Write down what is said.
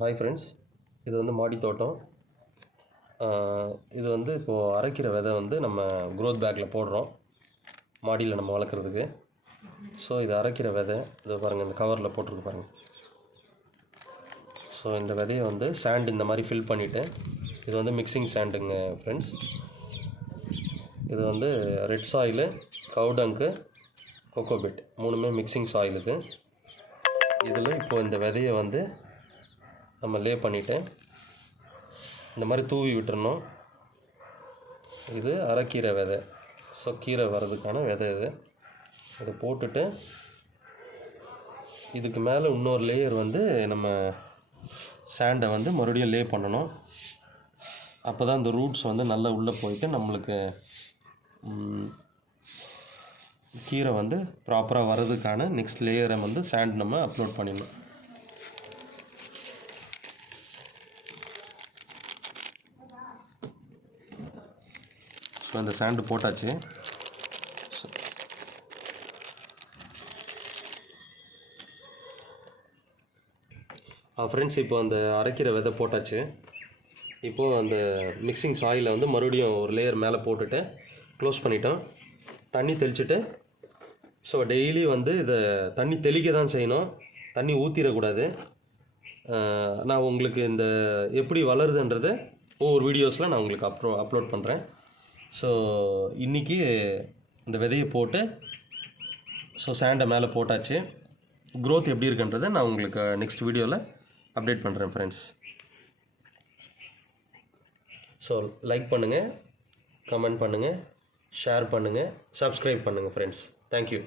Hi friends, இது வந்து மாடி தோட்டம். இது வந்து இப்போது அரைக்கிற விதை வந்து நம்ம க்ரோத் பேக்கில் போடுறோம் மாடியில் நம்ம வளர்க்குறதுக்கு. ஸோ இது அரைக்கிற விதை இது பாருங்கள், இந்த கவரில் போட்டிருக்கு பாருங்கள். ஸோ இந்த விதையை வந்து சாண்ட் இந்த மாதிரி ஃபில் பண்ணிவிட்டு, இது வந்து மிக்சிங் சாண்டுங்க ஃப்ரெண்ட்ஸ். இது வந்து ரெட் சாயிலு, கவுடங்கு, கொக்கோபிட் மூணுமே மிக்சிங் சாயிலுக்கு. இதில் இப்போது இந்த விதையை வந்து நம்ம லே பண்ணிவிட்டு இந்த மாதிரி தூவி விட்டுறணும். இது அரைக்கீரை விதை. ஸோ கீரை வர்றதுக்கான விதை இது. இதை போட்டுட்டு இதுக்கு மேலே இன்னொரு லேயர் வந்து நம்ம சாண்டை வந்து மறுபடியும் லே பண்ணணும். அப்போ தான் இந்த ரூட்ஸ் வந்து நல்லா உள்ளே போயிட்டு நம்மளுக்கு கீரை வந்து ப்ராப்பராக வர்றதுக்கான நெக்ஸ்ட் லேயரை வந்து சாண்ட் நம்ம அப்லோட் பண்ணிடணும். ஸோ இந்த சாண்டு போட்டாச்சு. ஃப்ரெண்ட்ஸ், இப்போ அந்த அரைக்கிற விதை போட்டாச்சு. இப்போது அந்த மிக்சிங் சாயிலை வந்து மறுபடியும் ஒரு லேயர் மேலே போட்டுட்டு க்ளோஸ் பண்ணிட்டோம். தண்ணி தெளிச்சுட்டு, ஸோ டெய்லி வந்து இதை தண்ணி தெளிக்க தான் செய்யணும், தண்ணி ஊற்றிடக்கூடாது. நான் உங்களுக்கு இந்த எப்படி வளருதுன்றதை ஒவ்வொரு வீடியோஸில் நான் உங்களுக்கு அப்லோட் பண்ணுறேன். ஸோ இன்றைக்கி இந்த விதையை போட்டு ஸோ சாண்டை மேலே போட்டாச்சு. க்ரோத் எப்படி இருக்குன்றதை நான் உங்களுக்கு நெக்ஸ்ட் வீடியோவில் அப்டேட் பண்ணுறேன் ஃப்ரெண்ட்ஸ். ஸோ லைக் பண்ணுங்கள், கமெண்ட் பண்ணுங்கள், ஷேர் பண்ணுங்கள், சப்ஸ்கிரைப் பண்ணுங்கள் ஃப்ரெண்ட்ஸ். தேங்க்யூ.